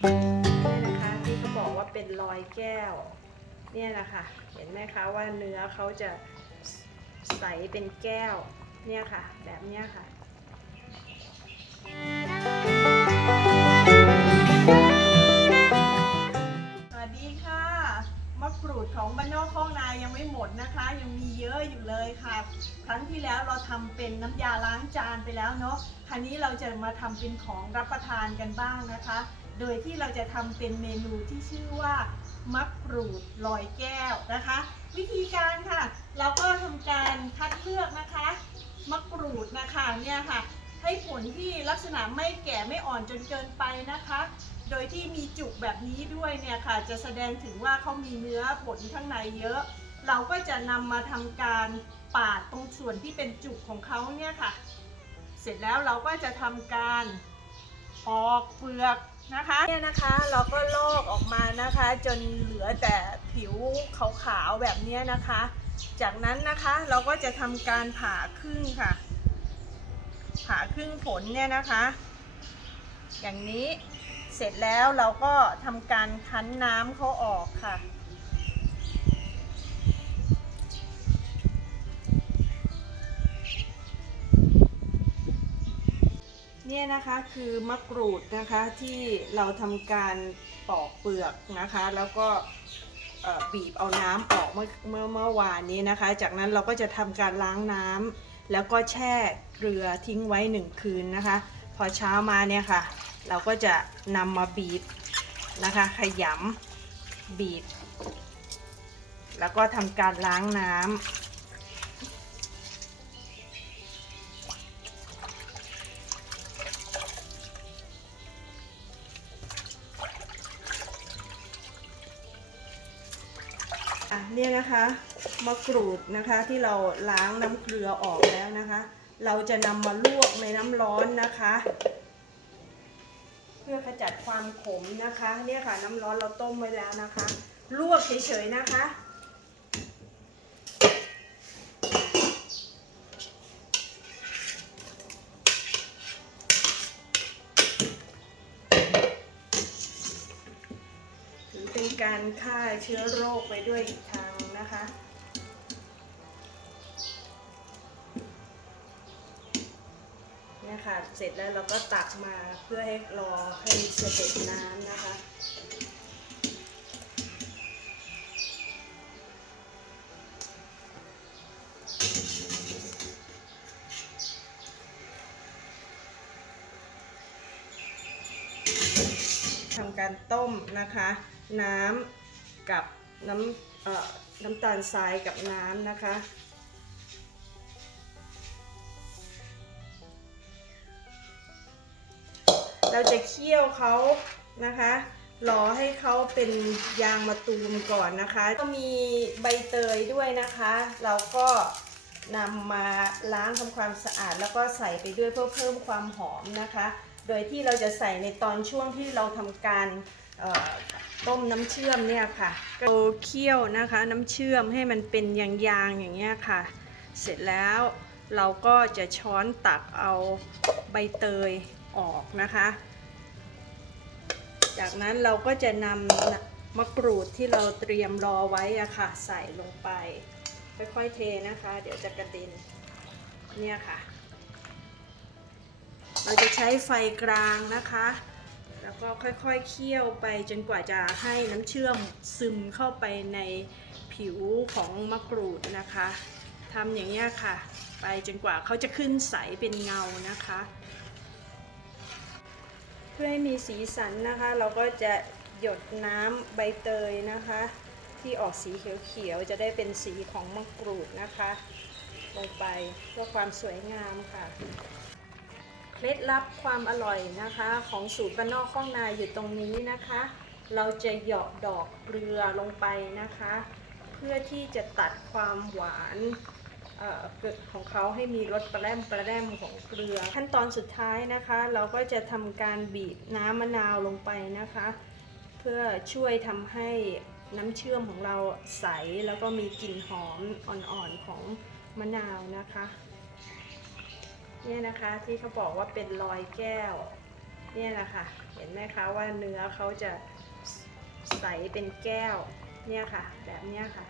เนี่ยนะคะที่เขาบอกว่าเป็นรอยแก้ว เนี่ยนะคะเห็นไหมคะว่าเนื้อเขาจะใสเป็นแก้ว เนี่ยค่ะ แบบเนี้ยค่ะสวัสดีค่ะมะกรูดของบ้านนอกข้องนายยังไม่หมดนะคะ ยังมีเยอะอยู่เลยค่ะ ครั้งที่แล้วเราทำเป็นน้ำยาล้างจานไปแล้วเนาะครั้นี้เราจะมาทำเป็นของรับประทานกันบ้างนะคะ โดยที่เราจะทำเป็นเมนูที่ชื่อว่ามะกรูดลอยแก้วนะคะ วิธีการค่ะ เราก็ทำการคัดเลือกนะคะมะกรูดนะคะเนี่ยค่ะ ให้ผลที่ลักษณะไม่แก่ไม่อ่อนจนเกินไปนะคะ โดยที่มีจุกแบบนี้ด้วยเนี่ยค่ะ จะแสดงถึงว่าเขามีเนื้อผลข้างในเยอะ เราก็จะนำมาทำการปาดตรงส่วนที่เป็นจุกของเขาเนี่ยค่ะ เสร็จแล้วเราก็จะทำการปอกเปลือก นะคะเนี่ยนะคะเราก็ลอกออกมานะคะ จนเหลือแต่ผิวขาวๆแบบนี้นะคะ จากนั้นนะคะเราก็จะทำการผ่าครึ่งค่ะ ผ่าครึ่งผลเนี่ยนะคะ อย่างนี้เสร็จแล้วเราก็ทำการคั้นน้ำเขาออกค่ะ เนี่ยนะคะคือมะกรูดนะคะที่เราทำการปอกเปลือกนะคะ แล้วก็บีบเอาน้ำออกเมื่อเมื่อเมื่อวานนี้นะคะ จากนั้นเราก็จะทำการล้างน้ำแล้วก็แช่เกลือทิ้งไว้หนึ่งคืนนะคะ พอเช้ามาเนี่ยค่ะ เราก็จะนำมาบีบนะคะ ขยำบีบ แล้วก็ทำการล้างน้ำ เนี่ยนะคะมะกรูดนะคะที่เราล้างน้ำเกลือออกแล้วนะคะ เราจะนำมาลวกในน้ำร้อนนะคะ เพื่อขจัดความขมนะคะ เนี่ยค่ะน้ำร้อนเราต้มไว้แล้วนะคะ ลวกเฉยๆนะคะ เป็นการฆ่าเชื้อโรคไปด้วยอีกทางนะคะ เนี่ยค่ะ เสร็จแล้วเราก็ตักมาเพื่อให้รอให้เสด็จน้ำนะคะทำการต้มนะคะ น้ำกับน้ำเอ่อน้ำตาลทรายกับน้ำนะคะ เราจะเคี่ยวเขานะคะรอให้เขาเป็นยางมะตูมก่อนนะคะ ก็มีใบเตยด้วยนะคะ เราก็นำมาล้างทำความสะอาด แล้วก็ใส่ไปด้วยเพื่อเพิ่มความหอมนะคะ โดยที่เราจะใส่ในตอนช่วงที่เราทำการ ต้มน้ำเชื่อมเนี่ยค่ะก็เคี่ยวนะคะน้ำเชื่อมให้มันเป็นยางๆอย่างเงี้ยค่ะ เสร็จแล้วเราก็จะช้อนตักเอาใบเตยออกนะคะ จากนั้นเราก็จะนำมะกรูดที่เราเตรียมรอไว้อะค่ะ ใส่ลงไป ค่อยๆเทนะคะ เดี๋ยวจะกระเด็นเนี่ยค่ะ เราจะใช้ไฟกลางนะคะ ก็ค่อยๆเคี่ยวไปจนกว่าจะให้น้ำเชื่อมซึมเข้าไปในผิวของมะกรูดนะคะทำอย่างนี้ค่ะ ไปจนกว่าเขาจะขึ้นใสเป็นเงานะคะ เพื่อให้มีสีสันนะคะ เราก็จะหยดน้ำใบเตยนะคะ ที่ออกสีเขียวๆจะได้เป็นสีของมะกรูดนะคะ ลงไปเพื่อความสวยงามค่ะ ล็ดลับความอร่อยนะคะ ของสูตรบ้านนอกข้องนาอยู่ตรงนี้นะคะ เราจะเหยาะดอกเกลือลงไปนะคะ เพื่อที่จะตัดความหวานเอ่อเกลือของเขาให้มีรสประแรมประแรมของเกลือ ขั้นตอนสุดท้ายนะคะ เราก็จะทำการบีบน้ำมะนาวลงไปนะคะ เพื่อช่วยทำให้น้ำเชื่อมของเราใสแล้วก็มีกลิ่นหอมอ่อนๆของมะนาวนะคะ เนี่ยนะคะที่เขาบอกว่าเป็นรอยแก้ว เนี่ยนะคะเห็นไหมคะว่าเนื้อเขาจะใสเป็นแก้ว เนี่ยค่ะ แบบเนี้ยค่ะ